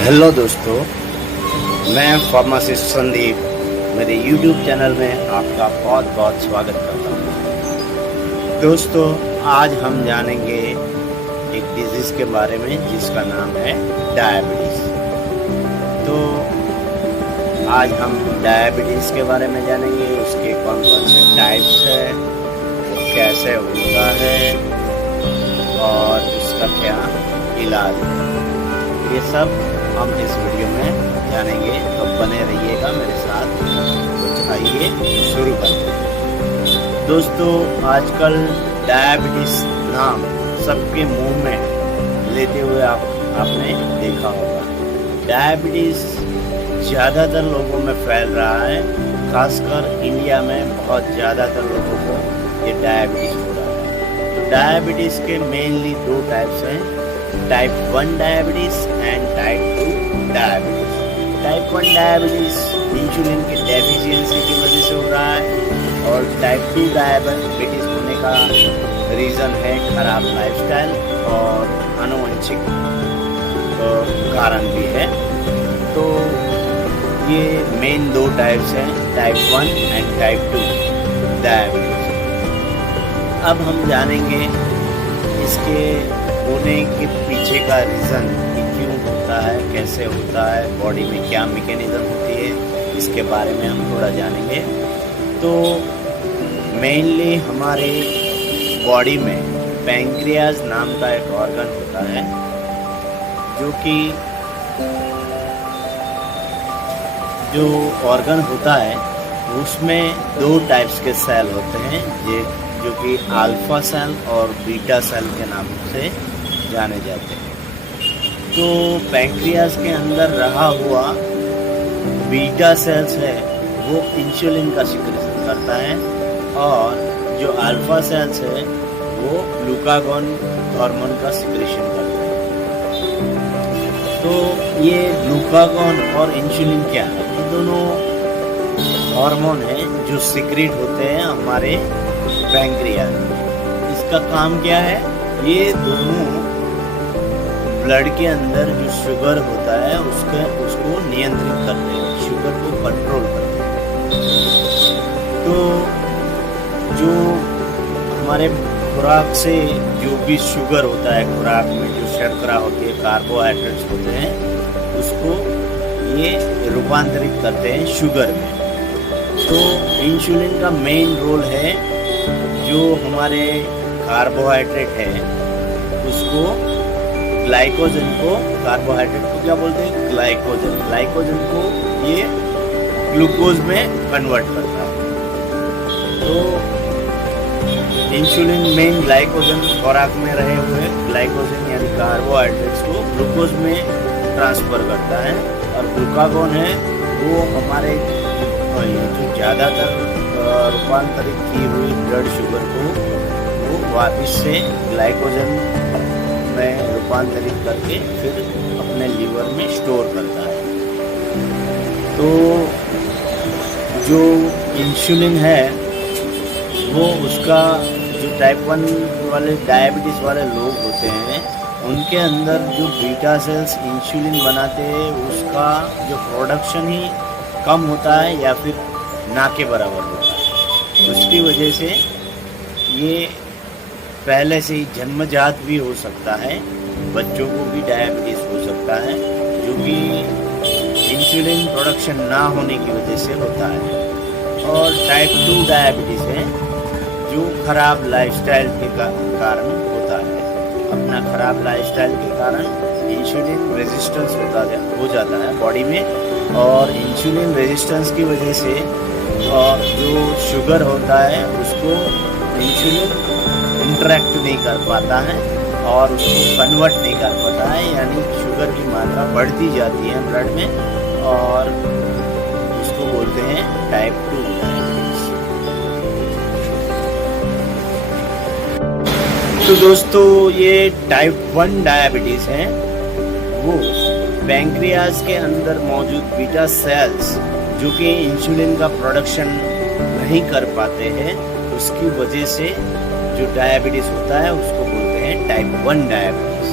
Hello दोस्तों, मैं pharmacist Sandeep मेरे YouTube चैनल में आपका बहुत बहुत स्वागत करता हूँ। दोस्तों, आज हम जानेंगे एक डिजीज़ के बारे में जिसका नाम है डायबिटीज़। तो आज हम डायबिटीज़ के बारे में जानेंगे, उसके कौन कौन से टाइप्स हैं, कैसे होता है और इसका क्या इलाज है, ये सब हम इस वीडियो में जानेंगे। तो बने रहिएगा मेरे साथ। तो आइए शुरू करते हैं। दोस्तों, आजकल डायबिटीज नाम सबके मुंह में लेते हुए आपने देखा होगा। डायबिटीज ज़्यादातर लोगों में फैल रहा है, खासकर इंडिया में बहुत ज़्यादातर लोगों को ये डायबिटीज हो रहा है। तो डायबिटीज के मेनली दो टाइप्स हैं, type 1 diabetes and type 2 diabetes. Type 1 diabetes insulin की डेफिशिएंसी की वजह से हो रहा है, और टाइप 2 डायबिटीज होने का रीज़न है खराब लाइफस्टाइल और आनुवंशिक कारण भी है। तो ये मेन दो टाइप्स हैं, टाइप 1 एंड टाइप 2 डायबिटीज। अब हम जानेंगे इसके होने के पीछे का रीज़न कि क्यों होता है, कैसे होता है, बॉडी में क्या मैकेनिज्म होती है, इसके बारे में हम थोड़ा जानेंगे। तो मेनली हमारे बॉडी में पैंक्रियाज नाम का एक ऑर्गन होता है, जो ऑर्गन होता है उसमें दो टाइप्स के सेल होते हैं, जो कि अल्फा सेल और बीटा सेल के नाम से जाने जाते हैं। तो पैंक्रियाज के अंदर रहा हुआ बीटा सेल्स है वो इंसुलिन का सिक्रेशन करता है, और जो अल्फा सेल्स है वो ग्लूकागॉन हार्मोन का सिक्रेशन करता है। तो ये ग्लूकागॉन और इंसुलिन क्या है? ये दोनों हार्मोन है जो सिक्रेट होते हैं हमारे पैंक्रियाज में। इसका काम क्या है? ये दोनों ब्लड के अंदर जो शुगर होता है उसको नियंत्रित करते हैं, शुगर को कंट्रोल करते हैं। तो जो हमारे खुराक से जो भी शुगर होता है, खुराक में जो शर्करा होती है, कार्बोहाइड्रेट्स होते हैं, उसको ये रूपांतरित करते हैं शुगर में। तो इंसुलिन का मेन रोल है, जो हमारे कार्बोहाइड्रेट है उसको, ग्लाइकोजन को, कार्बोहाइड्रेट को क्या बोलते हैं? ग्लाइकोजन को ये ग्लूकोज में कन्वर्ट करता है। तो इंसुलिन मेन ग्लाइकोजन, खुराक में रहे हुए ग्लाइकोजन यानी कार्बोहाइड्रेट्स को ग्लूकोज में ट्रांसफर करता है, और ग्लूकागॉन है वो हमारे जो ज़्यादातर रूपांतरित की हुई ब्लड शुगर को वो वापस से ग्लाइकोजन में रूपांतरित करके फिर अपने लीवर में स्टोर करता है। तो जो इंसुलिन है वो उसका, जो टाइप 1 वाले डायबिटीज़ वाले लोग होते हैं उनके अंदर जो बीटा सेल्स इंसुलिन बनाते हैं उसका जो प्रोडक्शन ही कम होता है या फिर ना के बराबर होता है। उसकी वजह से ये पहले से ही जन्मजात भी हो सकता है, बच्चों को भी डायबिटीज़ हो सकता है, जो कि इंसुलिन प्रोडक्शन ना होने की वजह से होता है। और टाइप 2 डायबिटीज़ है जो खराब लाइफस्टाइल के कारण होता है। अपना खराब लाइफस्टाइल के कारण इंसुलिन रेजिस्टेंस हो जाता है बॉडी में, और इंसुलिन रेजिस्टेंस की वजह से जो शुगर होता है उसको इंसुलिन इंटरेक्ट नहीं कर पाता है और उसको कन्वर्ट नहीं कर पाता है, यानी शुगर की मात्रा बढ़ती जाती है ब्लड में, और उसको बोलते हैं टाइप 2 डायबिटीज। तो दोस्तों, ये टाइप 1 डायबिटीज है वो पैंक्रियाज के अंदर मौजूद बीटा सेल्स जो कि इंसुलिन का प्रोडक्शन नहीं कर पाते हैं, उसकी वजह से जो डायबिटीज़ होता है उसको बोलते हैं टाइप 1 डायबिटीज़।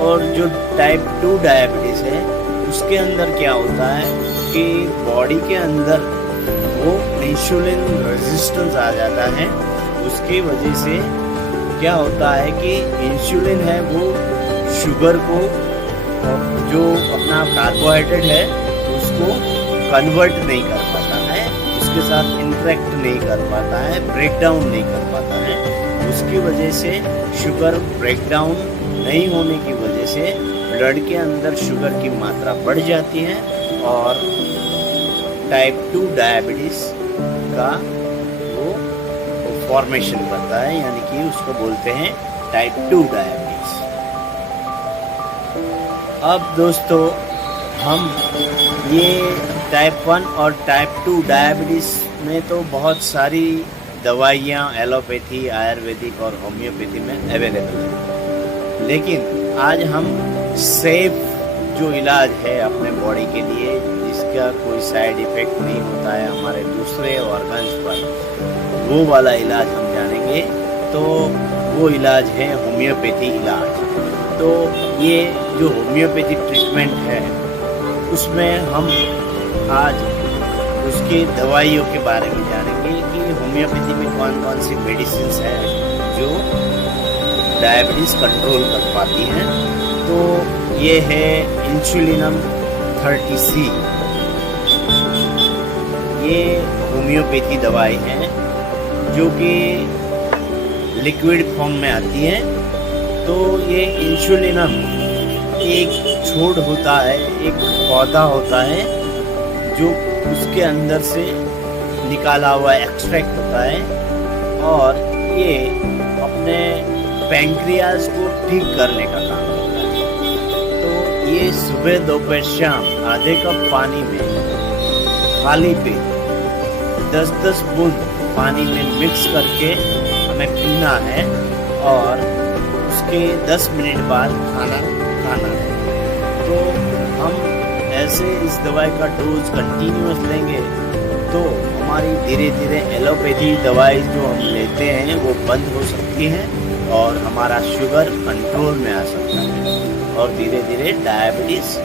और जो टाइप 2 डायबिटीज़ है उसके अंदर क्या होता है कि बॉडी के अंदर वो इंसुलिन रेजिस्टेंस आ जाता है। उसकी वजह से क्या होता है कि इंसुलिन है वो शुगर को, जो अपना कार्बोहाइड्रेट है उसको कन्वर्ट नहीं कर पाता है, उसके साथ इंटरेक्ट नहीं कर पाता है, ब्रेकडाउन नहीं कर पाता है। उसकी वजह से शुगर ब्रेकडाउन नहीं होने की वजह से ब्लड के अंदर शुगर की मात्रा बढ़ जाती है और टाइप 2 डायबिटीज़ का वो फॉर्मेशन करता है, यानी कि उसको बोलते हैं टाइप 2 डायबिटीज़। अब दोस्तों हम ये टाइप 1 और टाइप 2 डायबिटीज़ में तो बहुत सारी दवाइयाँ एलोपैथी, आयुर्वेदिक और होम्योपैथी में अवेलेबल है, लेकिन आज हम सेफ जो इलाज है अपने बॉडी के लिए, जिसका कोई साइड इफ़ेक्ट नहीं होता है हमारे दूसरे ऑर्गन्स पर, वो वाला इलाज हम जानेंगे। तो वो इलाज है होम्योपैथी इलाज। तो ये जो होम्योपैथी ट्रीटमेंट है उसमें हम आज उसकी दवाइयों के बारे में जानेंगे कि होम्योपैथी में कौन कौन सी मेडिसिन्स हैं जो डायबिटीज़ कंट्रोल कर पाती हैं। तो ये है इंसुलिनम 30C। ये होम्योपैथी दवाई है जो कि लिक्विड फॉर्म में आती है। तो ये इंसुलिनम एक छोड़ होता है, एक पौधा होता है जो उसके अंदर से निकाला हुआ एक्सट्रैक्ट होता है और ये अपने पैंक्रियाज को ठीक करने का काम करता है। तो ये सुबह दोपहर शाम आधे कप पानी में खाली पेट 10-10 बूंद पानी में मिक्स करके हमें पीना है और उसके 10 मिनट बाद खाना खाना है। तो हम ऐसे इस दवाई का डोज कंटिन्यूस लेंगे तो हमारी धीरे धीरे एलोपैथी दवाई जो हम लेते हैं वो बंद हो सकती है और हमारा शुगर कंट्रोल में आ सकता है और धीरे धीरे डायबिटीज़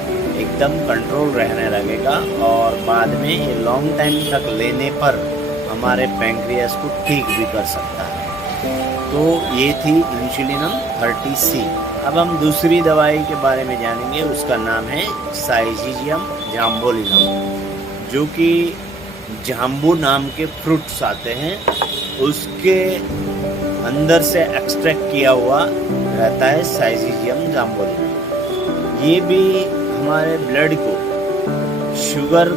एकदम कंट्रोल रहने लगेगा और बाद में ये लॉन्ग टाइम तक लेने पर हमारे पैंक्रियास को ठीक भी कर सकता है। तो ये थी इंसुलिनम 30C। अब हम दूसरी दवाई के बारे में जानेंगे, उसका नाम है साइजीजियम जाम्बोलिनम, जो कि जाम्बू नाम के फ्रूट्स आते हैं उसके अंदर से एक्सट्रैक्ट किया हुआ रहता है साइजीजियम जाम्बोलिनम। ये भी हमारे ब्लड को, शुगर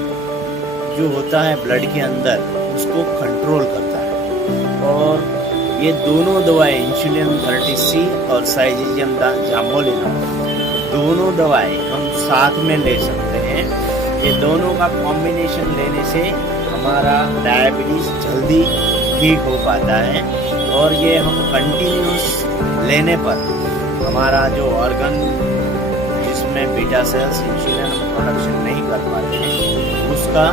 जो होता है ब्लड के अंदर उसको कंट्रोल करता है। और ये दोनों दवाएं इंसुलिनम 30C और साइजीजियम जाम्बोलिनम दोनों दवाएं हम साथ में ले सकते हैं। ये दोनों का कॉम्बिनेशन लेने से हमारा डायबिटीज़ जल्दी ठीक हो पाता है और ये हम कंटिन्यूस लेने पर हमारा जो ऑर्गन जिसमें बीटा सेल्स इंसुलिन प्रोडक्शन नहीं कर पाते हैं उसका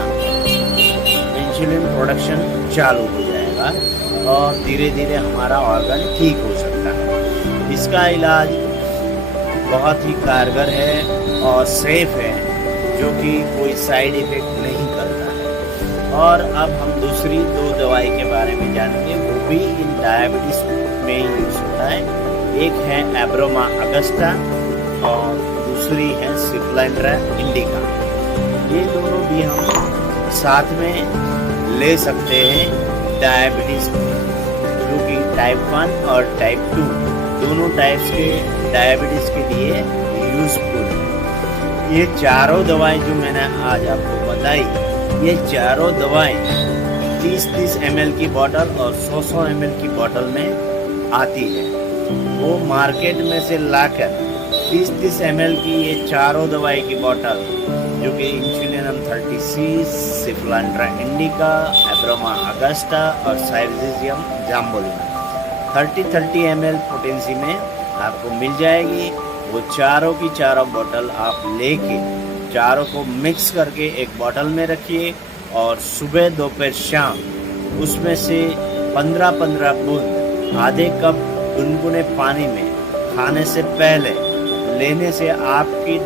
इंसुलिन प्रोडक्शन चालू हो जाएगा और धीरे धीरे हमारा ऑर्गन ठीक हो सकता है। इसका इलाज बहुत ही कारगर है और सेफ है, जो कि कोई साइड इफ़ेक्ट नहीं करता है। और अब हम दूसरी दो दवाई के बारे में जानेंगे, वो भी इन डायबिटीज़ में यूज़ होता है। एक है एब्रोमा अगस्टा और दूसरी है सिफ्लाइंड्रा इंडिका। ये दोनों भी हम साथ में ले सकते हैं डायबिटीज़, जो कि टाइप 1 और टाइप 2 दोनों टाइप्स के डायबिटीज़ के लिए यूज़फुल है। ये चारों दवाएं जो मैंने आज आपको बताई, ये चारों दवाएं 30-30 ml की बोतल और 100-100 ml की बोतल में आती है। वो मार्केट में से लाकर 30-30 ml की ये चारों दवाई की बोतल, जो कि इंसुलिनम 30C, सिफ्लाइंड्रा इंडिका, एब्रोमा अगस्टा और साइजीजियम जाम्बोलिनम 30-30 ml पोटेंसी में आपको मिल जाएगी। वो चारों की चारों बोतल आप लेके चारों को मिक्स करके एक बोतल में रखिए और सुबह दोपहर शाम उसमें से 15-15 बूंद आधे कप गुनगुने पानी में खाने से पहले लेने से आपकी